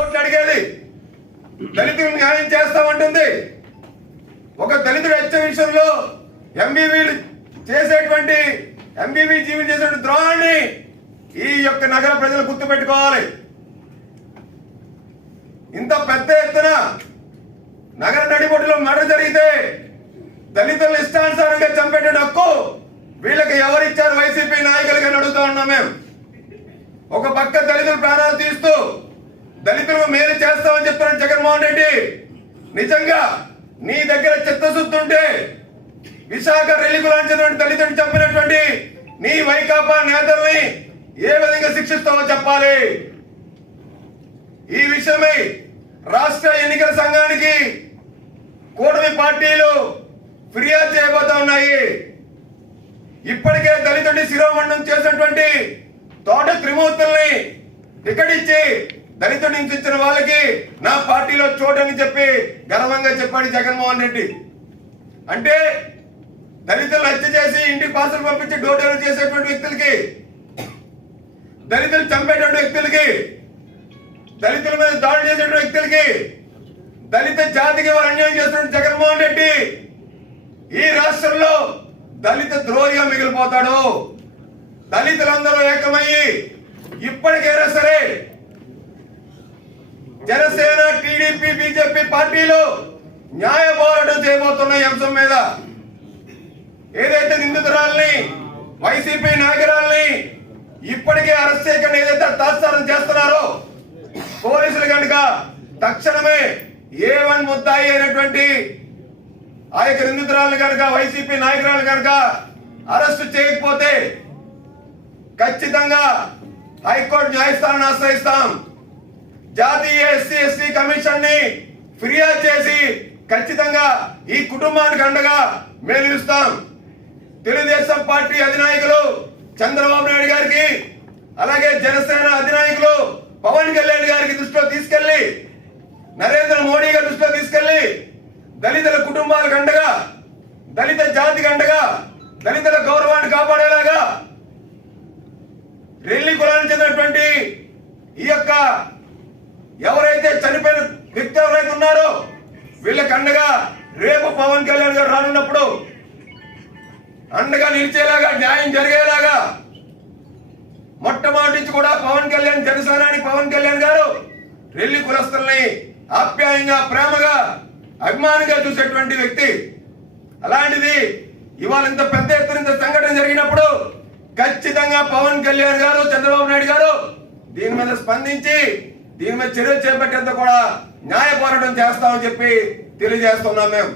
ఓట్లు అడిగేది. దళితులు న్యాయం చేస్తామంటుంది. ఒక దళితుడు హత్య విషయంలో ఎంబీవీలు చేసేటువంటి ఎంబీవీ జీవి చేసేటువంటి ద్రోహాన్ని ఈ యొక్క నగర ప్రజలు గుర్తుపెట్టుకోవాలి. ఇంత పెద్ద ఎత్తున నగర నడిబొడ్డులో మర్డర్ జరిగితే దళితులను ఇష్టానుసారంగా చంపేట హక్కు వీళ్ళకి ఎవరిచ్చారు? వైసీపీ నాయకులుగా అడుగుతా ఉన్నాం మేము. ఒక పక్క దళితుల ప్రాణాలు తీస్తూ దళితులకు మేలు చేస్తామని చెప్తున్న జగన్మోహన్ రెడ్డి. నిజంగా నీ దగ్గర చిత్తశుద్ధి ఉంటే విశాఖ రెల్లికు లాంటిటువంటి దళితుడిని చంపినటువంటి నీ వైకాపా నేతల్ని ఏ విధంగా శిక్షిస్తావో చెప్పాలి. ఈ విషయమై రాష్ట్ర ఎన్నికల సంఘానికి కూటమి పార్టీలు ఫిర్యాదు చేయబోతా ఉన్నాయి. ఇప్పటికే దళితుడి శిరోమండం చేసినటువంటి తోట టికెట్ ఇచ్చి నుంచి హింసించిన వాళ్ళకి నా పార్టీలో చోటని చెప్పి గర్వంగా చెప్పాడు జగన్మోహన్ రెడ్డి. అంటే దళితులు హత్య చేసి ఇంటికి పాసులు పంపించి డోర్ డెలివరీ చేసేటువంటి వ్యక్తులకి దళితులు చంపేటువంటి వ్యక్తులకి దళితుల మీద దాడి చేసేటువంటి వ్యక్తులకి దళిత జాతికి వారు అన్యాయం చేస్తున్న జగన్మోహన్ రెడ్డి ఈ రాష్ట్రంలో దళిత ద్రోహిగా మిగిలిపోతాడు. దళితులందరూ ఏకమయ్యి ఇప్పటికైనా సరే జనసేన టీడీపీ బీజేపీ పార్టీలు న్యాయ పోరాటం చేయబోతున్న అంశం మీద ఏదైతే నిందితురాల్ని వైసీపీ నాయకురాల్ని ఇప్పటికే అరెస్ట్ చేయకుండా ఏదైతే తాత్సారం చేస్తున్నారో పోలీసులు కనుక తక్షణమే ఏ వన్ ముద్దాయి అయినటువంటి ఆ యొక్క నిందితురాలు కనుక వైసీపీ నాయకురాలు కనుక అరెస్ట్ చేయకపోతే ఖచ్చితంగా హైకోర్టు న్యాయస్థానాన్ని ఆశ్రయిస్తాం. జాతీయ ఎస్సీ ఎస్టీ కమిషన్ని ఫిర్యాదు చేసి ఖచ్చితంగా ఈ కుటుంబానికి అండగా మేము నిలుస్తాం తెలుగుదేశం పార్టీ అధినాయకులు చంద్రబాబు నాయుడు గారికి అలాగే జనసేన అధినాయకులు పవన్ కళ్యాణ్ గారికి దృష్టిలో తీసుకెళ్ళి నరేంద్ర మోడీ గారి దృష్టిలో తీసుకెళ్ళి దళితుల కుటుంబాలకు అండగా దళిత జాతికి అండగా దళితుల గౌరవాన్ని కాపాడేలాగా రెల్లి కులానికి చెందినటువంటి ఈ యొక్క ఎవరైతే చనిపోయిన వ్యక్తి ఎవరైతే ఉన్నారో వీళ్ళకి అండగా రేపు పవన్ కళ్యాణ్ గారు రానున్నప్పుడు అండగా నిలిచేలాగా న్యాయం జరిగేలాగా మొట్టమొదటి కూడా పవన్ కళ్యాణ్ జనసేనాని పవన్ కళ్యాణ్ గారు రెల్లి కులస్తుల్ని ఆప్యాయంగా ప్రేమగా అభిమానంగా చూసేటువంటి వ్యక్తి. అలాంటిది ఇవాళ ఇంత పెద్ద ఎత్తున ఇంత సంఘటన జరిగినప్పుడు ఖచ్చితంగా పవన్ కళ్యాణ్ గారు చంద్రబాబు నాయుడు గారు దీని మీద స్పందించి దీని మీద చర్యలు చేపట్టేంత కూడా న్యాయ పోరాటం చేస్తామని చెప్పి తెలియజేస్తున్నాం మేము.